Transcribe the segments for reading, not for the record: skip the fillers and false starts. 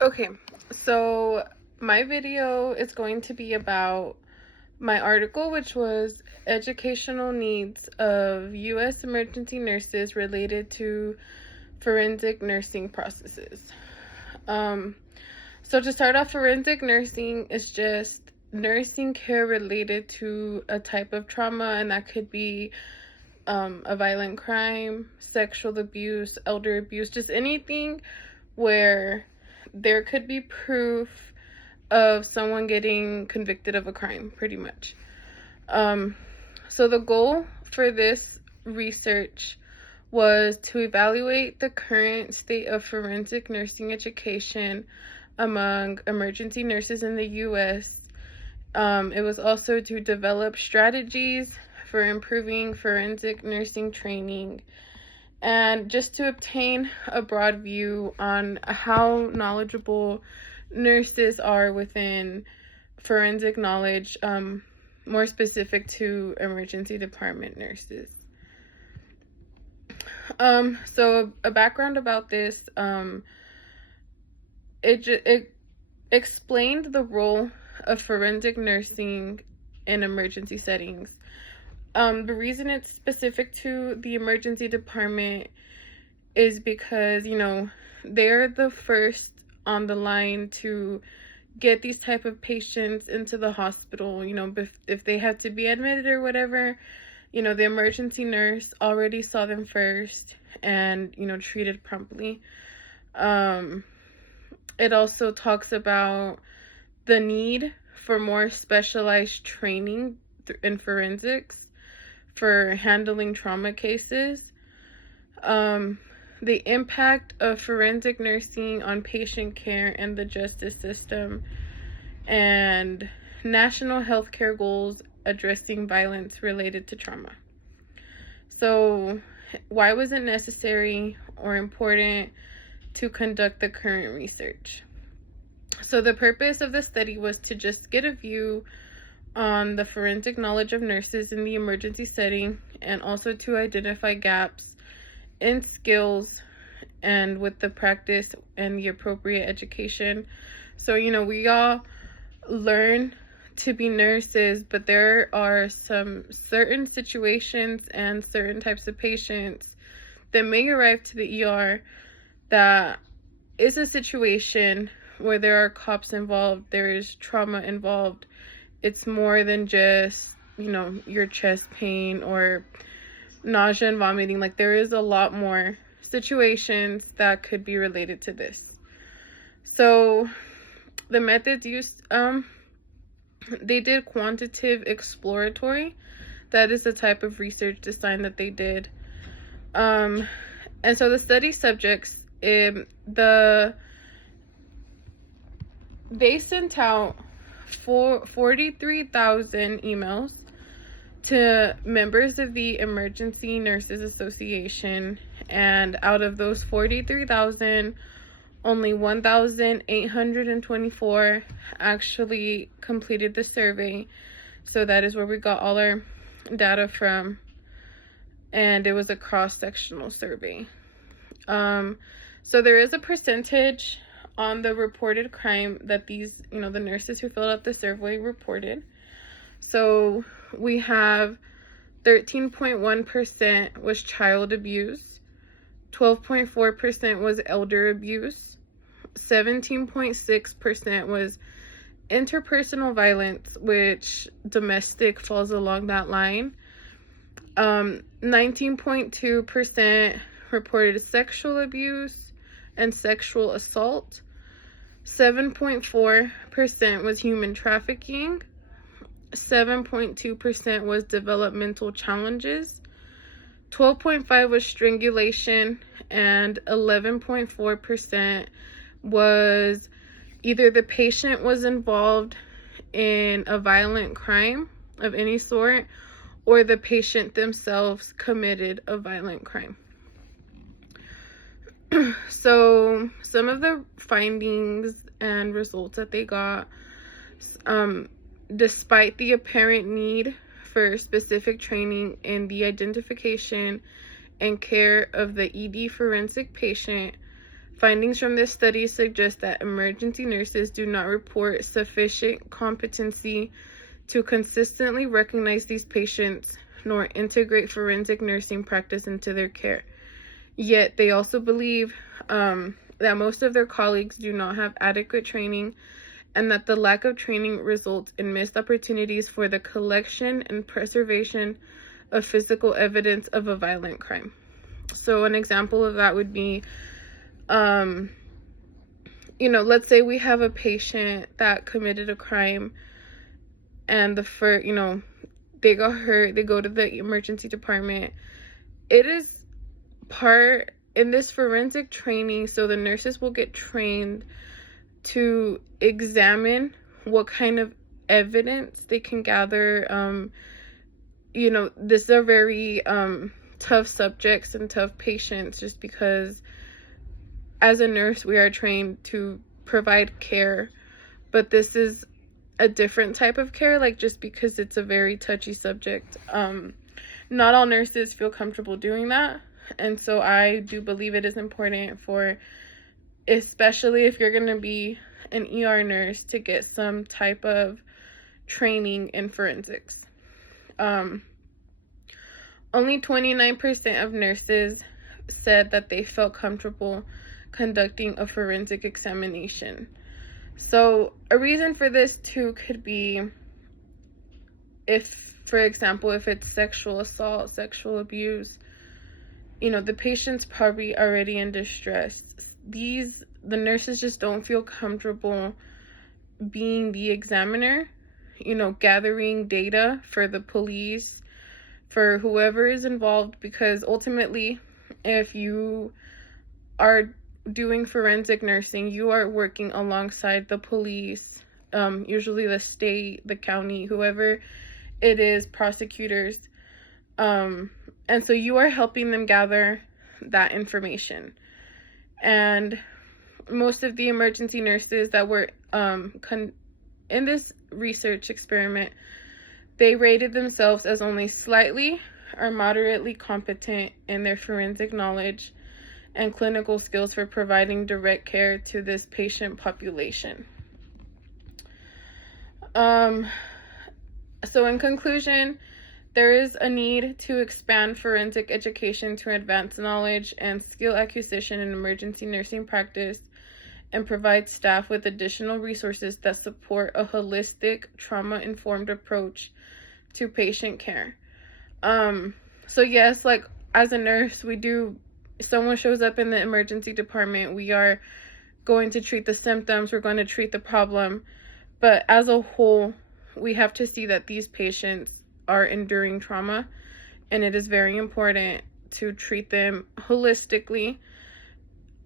Okay, so my video is going to be about my article, which was educational needs of U.S. emergency nurses related to forensic nursing processes. So to start off, forensic nursing is just nursing care related to a type of trauma, and that could be a violent crime, sexual abuse, elder abuse, just anything where there could be proof of someone getting convicted of a crime, pretty much. So the goal for this research was to evaluate the current state of forensic nursing education among emergency nurses in the U.S. It was also to develop strategies for improving forensic nursing training and just to obtain a broad view on how knowledgeable nurses are within forensic knowledge, more specific to emergency department nurses. So a background about this, it explained the role of forensic nursing in emergency settings. The reason it's specific to the emergency department is because, they're the first on the line to get these type of patients into the hospital. If they had to be admitted or whatever, the emergency nurse already saw them first and, treated promptly. It also talks about the need for more specialized training in forensics for handling trauma cases, the impact of forensic nursing on patient care and the justice system, and national healthcare goals addressing violence related to trauma. So, why was it necessary or important to conduct the current research? So, the purpose of the study was to just get a view on the forensic knowledge of nurses in the emergency setting, and also to identify gaps in skills and with the practice and the appropriate education. So, we all learn to be nurses, but there are some certain situations and certain types of patients that may arrive to the ER that is a situation where there are cops involved, there is trauma involved. It's more than just, your chest pain or nausea and vomiting. Like, there is a lot more situations that could be related to this. So the methods used, they did quantitative exploratory. That is the type of research design that they did. And so the study subjects, they sent out 43,000 emails to members of the Emergency Nurses Association, and out of those 43,000, only 1,824 actually completed the survey. So that is where we got all our data from, and it was a cross-sectional survey. So there is a percentage on the reported crime that these, the nurses who filled out the survey reported. So we have 13.1% was child abuse, 12.4% was elder abuse, 17.6% was interpersonal violence, which domestic falls along that line. 19.2% reported sexual abuse and sexual assault. 7.4% was human trafficking. 7.2% was developmental challenges. 12.5% was strangulation, and 11.4% was either the patient was involved in a violent crime of any sort, or the patient themselves committed a violent crime. So some of the findings and results that they got, despite the apparent need for specific training in the identification and care of the ED forensic patient, Findings from this study suggest that emergency nurses do not report sufficient competency to consistently recognize these patients nor integrate forensic nursing practice into their care. Yet they also believe that most of their colleagues do not have adequate training, and that the lack of training results in missed opportunities for the collection and preservation of physical evidence of a violent crime. So an example of that would be, let's say we have a patient that committed a crime, and they got hurt, they go to the emergency department. It is part in this forensic training, so the nurses will get trained to examine what kind of evidence they can gather. These are very tough subjects and tough patients, just because as a nurse we are trained to provide care, but this is a different type of care, just because it's a very touchy subject. Not all nurses feel comfortable doing that, and so I do believe it is important for, especially if you're going to be an ER nurse, to get some type of training in forensics. Only 29% of nurses said that they felt comfortable conducting a forensic examination. So a reason for this too could be, for example, if it's sexual assault, sexual abuse, the patient's probably already in distress. The nurses just don't feel comfortable being the examiner, gathering data for the police, for whoever is involved, because ultimately, if you are doing forensic nursing, you are working alongside the police, usually the state, the county, whoever it is, prosecutors, and so you are helping them gather that information. And most of the emergency nurses that were in this research experiment, they rated themselves as only slightly or moderately competent in their forensic knowledge and clinical skills for providing direct care to this patient population. So in conclusion, there is a need to expand forensic education to advance knowledge and skill acquisition in emergency nursing practice, and provide staff with additional resources that support a holistic, trauma-informed approach to patient care. So yes, as a nurse, someone shows up in the emergency department, we are going to treat the symptoms, we're going to treat the problem, but as a whole, we have to see that these patients are enduring trauma, and it is very important to treat them holistically,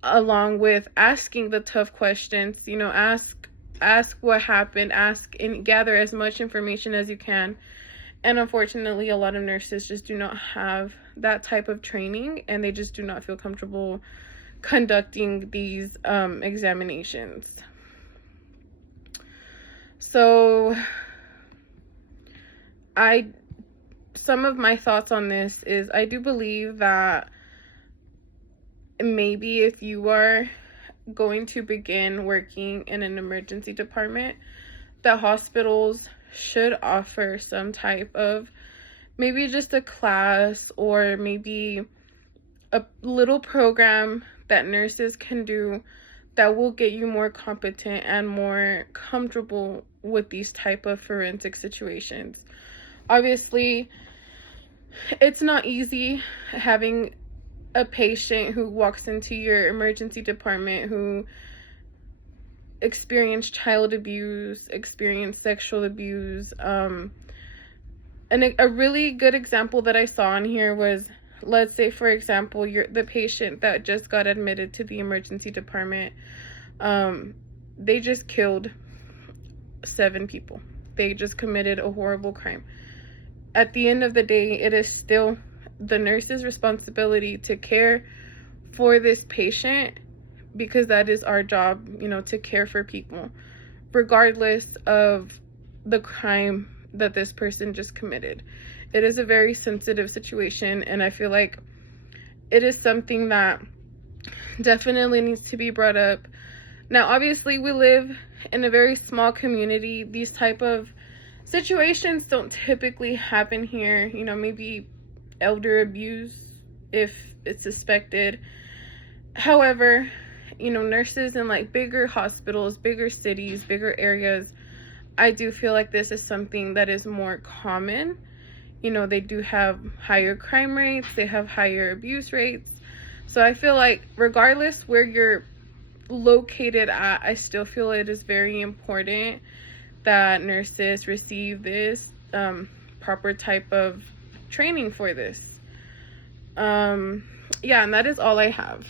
along with asking the tough questions. Ask what happened, ask and gather as much information as you can. And unfortunately, a lot of nurses just do not have that type of training, and they just do not feel comfortable conducting these examinations. So some of my thoughts on this is, I do believe that maybe if you are going to begin working in an emergency department, that hospitals should offer some type of, maybe just a class or maybe a little program that nurses can do that will get you more competent and more comfortable with these type of forensic situations. Obviously, it's not easy having a patient who walks into your emergency department who experienced child abuse, experienced sexual abuse. And a really good example that I saw in here was, let's say, for example, the patient that just got admitted to the emergency department, they just killed 7 people. They just committed a horrible crime. At the end of the day, it is still the nurse's responsibility to care for this patient, because that is our job, to care for people, regardless of the crime that this person just committed. It is a very sensitive situation, and I feel like it is something that definitely needs to be brought up. Now, obviously, we live in a very small community. These type of situations don't typically happen here. You know, maybe elder abuse if it's suspected. However, you know, nurses in like bigger hospitals, bigger cities, bigger areas, I do feel like this is something that is more common. You know, they do have higher crime rates, they have higher abuse rates. So I feel like regardless where you're located at, I still feel it is very important that nurses receive this proper type of training for this. Yeah, and that is all I have.